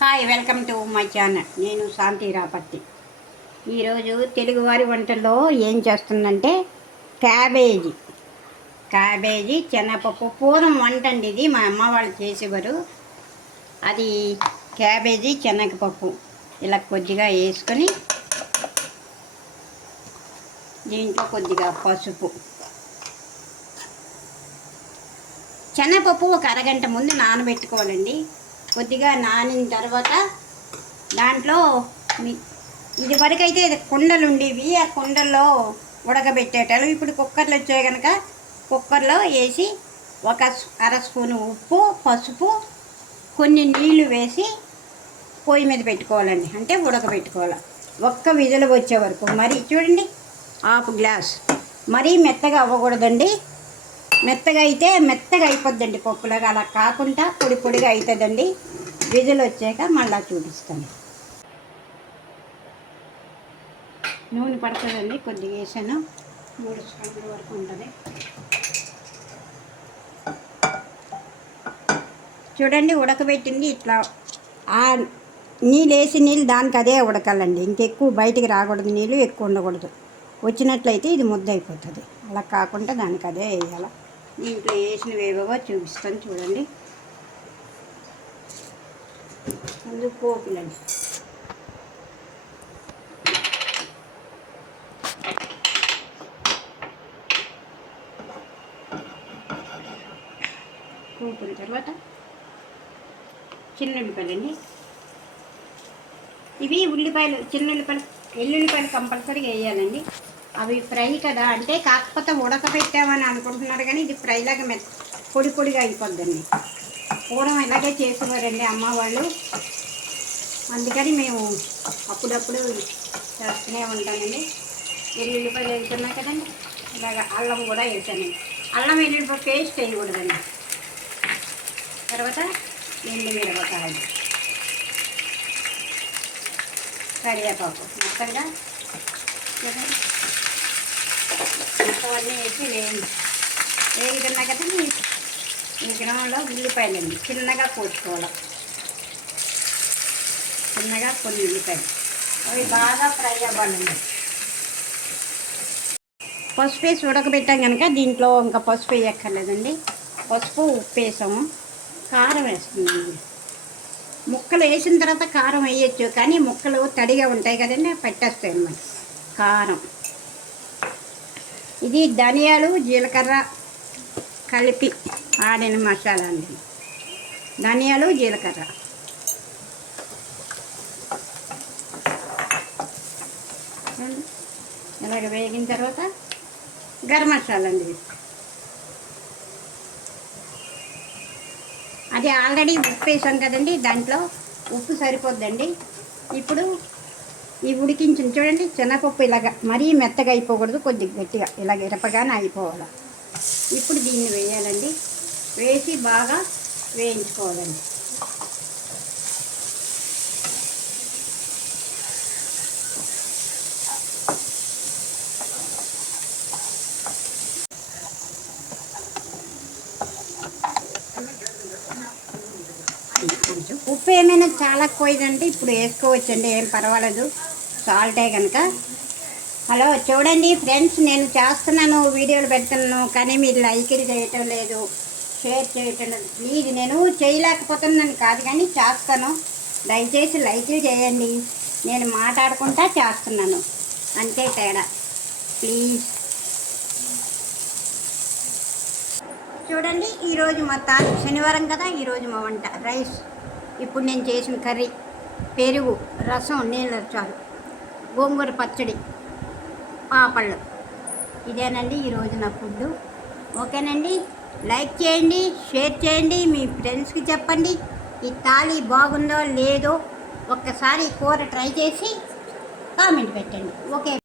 Hi, welcome to my channel. నేను శాంతి రాపర్తి. ఈరోజు తెలుగువారి వంటల్లో ఏం చేస్తుందంటే క్యాబేజీ శనగపప్పు పూర్వం వంట అండి. ఇది మా అమ్మ వాళ్ళు చేసేవారు. అది క్యాబేజీ శనగపప్పు ఇలా కొద్దిగా వేసుకొని దీంట్లో కొద్దిగా పసుపు, శనగపప్పు ఒక అరగంట ముందు నానబెట్టుకోవాలండి. కొద్దిగా నానిన తర్వాత దాంట్లో ఇది వరకైతే కుండలు ఉండేవి, ఆ కుండల్లో ఉడకబెట్టేటారు. ఇప్పుడు కుక్కర్లు వచ్చాయి కనుక కుక్కర్లో వేసి ఒక అర స్పూను ఉప్పు, పసుపు, కొన్ని నీళ్లు వేసి పొయ్యి మీద పెట్టుకోవాలండి. అంటే ఉడకబెట్టుకోవాలి. ఒక్క విజలు వచ్చే వరకు. మరి చూడండి, హాఫ్ గ్లాస్. మరీ మెత్తగా అవ్వకూడదండి. మెత్తగా అయితే మెత్తగా అయిపోద్దండి పప్పులాగా. అలా కాకుండా పొడి పొడిగా అవుతుందండి. విజులు వచ్చాక మళ్ళీ చూపిస్తాను. నూనె పడుతుందండి, కొద్దిగా వేసాను. 3 స్పూన్ల వరకు ఉంటుంది. చూడండి, ఉడకబెట్టింది ఇట్లా. ఆ నీళ్ళు వేసి నీళ్ళు దానికి అదే ఉడకాలండి. ఇంకెక్కువ బయటికి రాకూడదు, నీళ్ళు ఎక్కువ ఉండకూడదు. వచ్చినట్లయితే ఇది ముద్ద అయిపోతుంది. అలా కాకుండా దానికి అదే వేయాలి. దీంట్లో వేసినవి ఏవేవో చూపిస్తాను చూడండి. ముందు పోపులండి. పోపుల తర్వాత చిన్న ఉల్లిపాయలండి. ఇవి ఉల్లిపాయలు, చిన్న ఉల్లిపాయలు, ఎల్లుల్లిపాయలు కంపల్సరీగా వేయాలండి. అవి ఫ్రై కదా, అంటే కాకపోతే ఉడకబెట్టామని అనుకుంటున్నారు కానీ ఇది ఫ్రైలాగా పొడి పొడిగా అయిపోద్దండి. పూర్వం ఇలాగే చేసేవారండి అమ్మ వాళ్ళు. అందుకని మేము అప్పుడప్పుడు చేస్తూనే ఉంటానండి. ఎల్లుల్లిపాయలు వేసుకున్నాం కదండి, ఇలాగ అల్లం కూడా వేసానండి. అల్లం వెల్లుల్లిపాయ పేస్ట్ వేయకూడదండి. తర్వాత ఎండుమిరపకాయలు, కరివేపాకు మొత్తంగా మొత్తం అన్నీ వేసి వేగుతున్నా కదండి. ఈ గ్రామంలో ఉల్లిపాయలండి చిన్నగా కోసుకోవాలి. చిన్నగా కొన్ని ఉల్లిపాయలు అవి బాగా ఫ్రై అవ్వాలండి. పసుపు వేసి ఉడకబెట్టాం కనుక దీంట్లో ఇంకా పసుపు వేయక్కర్లేదండి. పసుపు, ఉప్పు వేసాము. కారం వేస్తున్నామండి. ముక్కలు వేసిన తర్వాత కారం వేయచ్చు, కానీ ముక్కలు తడిగా ఉంటాయి కదండి, పట్టేస్తాయి అన్నమాట. కారం, ఇది ధనియాలు, జీలకర్ర కలిపి ఆడిన మసాలా అండి. ధనియాలు, జీలకర్ర, ఇలాగ వేగిన తర్వాత గరం మసాలా అండి. అది ఆల్రెడీ ఉప్పు వేసాం కదండి, దాంట్లో ఉప్పు సరిపోద్దండి. ఇప్పుడు ఈ ఉడికించిన చూడండి శనగపప్పు ఇలాగ మరీ మెత్తగా అయిపోకూడదు, కొద్దిగా గట్టిగా ఇలాగ ఎరపగానే అయిపోవాలి. ఇప్పుడు దీన్ని వేయాలండి. వేసి బాగా వేయించుకోవాలండి. ఉప్పు ఏమైనా చాలా ఎక్కువైందంటే ఇప్పుడు వేసుకోవచ్చండి, ఏం పర్వాలేదు. సాల్టే కనుక. హలో, చూడండి ఫ్రెండ్స్, నేను చేస్తున్నాను, వీడియోలు పెడుతున్నాను, కానీ మీరు లైక్లు చేయటం లేదు, షేర్ చేయటం లేదు. ప్లీజ్, నేను చేయలేకపోతున్నాను కాదు కానీ చేస్తాను. దయచేసి లైక్లు చేయండి. నేను మాట్లాడుకుంటా చేస్తున్నాను, అంతే తేడా. ప్లీజ్ చూడండి. ఈరోజు మా శనివారం కదా, ఈరోజు మా వంట రైస్. ఇప్పుడు నేను చేసిన కర్రీ, పెరుగు, రసం, నీళ్ళ చారు, గోంగూర పచ్చడి, పాపళ్ళు. ఇదేనండి ఈరోజు నా ఫుడ్. ఓకేనండి, లైక్ చేయండి, షేర్ చేయండి, మీ ఫ్రెండ్స్కి చెప్పండి. ఈ థాలీ బాగుందో లేదో ఒక్కసారి కూర ట్రై చేసి కామెంట్ పెట్టండి. ఓకే.